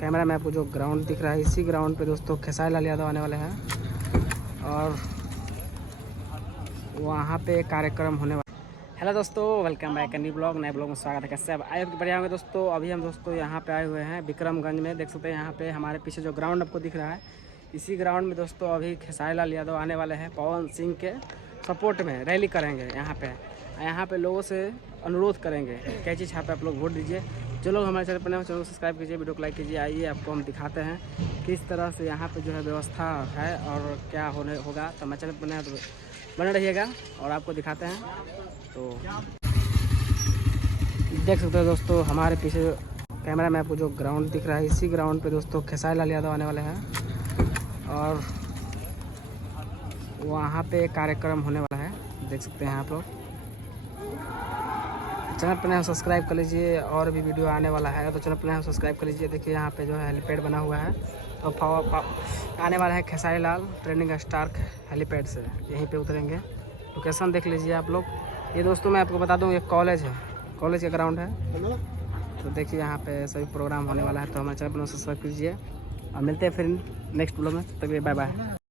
Camera में आपको जो ग्राउंड दिख रहा है, इसी ग्राउंड पे दोस्तों खेसारी लाल यादव आने वाले हैं और वहाँ पे कार्यक्रम होने वाला। हेलो दोस्तों, वेलकम बैक न्यू ब्लॉग। नए ब्लॉग में स्वागत है। कैसे अब आए बढ़िया होंगे दोस्तों। अभी हम दोस्तों यहाँ पे आए हुए हैं विक्रमगंज में। देख सकते हैं यहाँ पे हमारे पीछे जो ग्राउंड आपको दिख रहा है, इसी ग्राउंड में दोस्तों अभी खेसारी लाल यादव आने वाले हैं। पवन सिंह के सपोर्ट में रैली करेंगे यहाँ पे लोगों से अनुरोध करेंगे क्या चीज़ यहाँ पे आप लोग वोट दीजिए। जो लोग हमारे चैनल पर नए हो, चैनल को सब्सक्राइब कीजिए, वीडियो को लाइक कीजिए। आइए आपको हम दिखाते हैं किस तरह से यहाँ पे जो है व्यवस्था है और क्या होने होगा। तो हमारे चैनल पर नए तो बने रहिएगा और आपको दिखाते हैं। तो देख सकते हो दोस्तों हमारे पीछे कैमरा में आपको जो ग्राउंड दिख रहा है, इसी ग्राउंड पे दोस्तों खेसारी लाल यादव आने वाले हैं और वहाँ पे कार्यक्रम होने वाला है। देख सकते हैं आप लोग। चैनल पर नए सब्सक्राइब कर लीजिए और भी वीडियो आने वाला है, तो चैनल पर नए सब्सक्राइब कर लीजिए। देखिए यहाँ पे जो है हेलीपैड बना हुआ है, तो आने वाला है Khesari Lal training star helipad से, यहीं पे उतरेंगे। लोकेशन देख लीजिए आप लोग। ये दोस्तों मैं आपको बता दूं, ये कॉलेज है, कॉलेज का ग्राउंड है। तो देखिए यहाँ पे सभी प्रोग्राम होने वाला है। तो हमारे चैनल पर सब्सक्राइब कीजिए और मिलते हैं फिर नेक्स्ट ब्लॉग में। तब तक बाय बाय।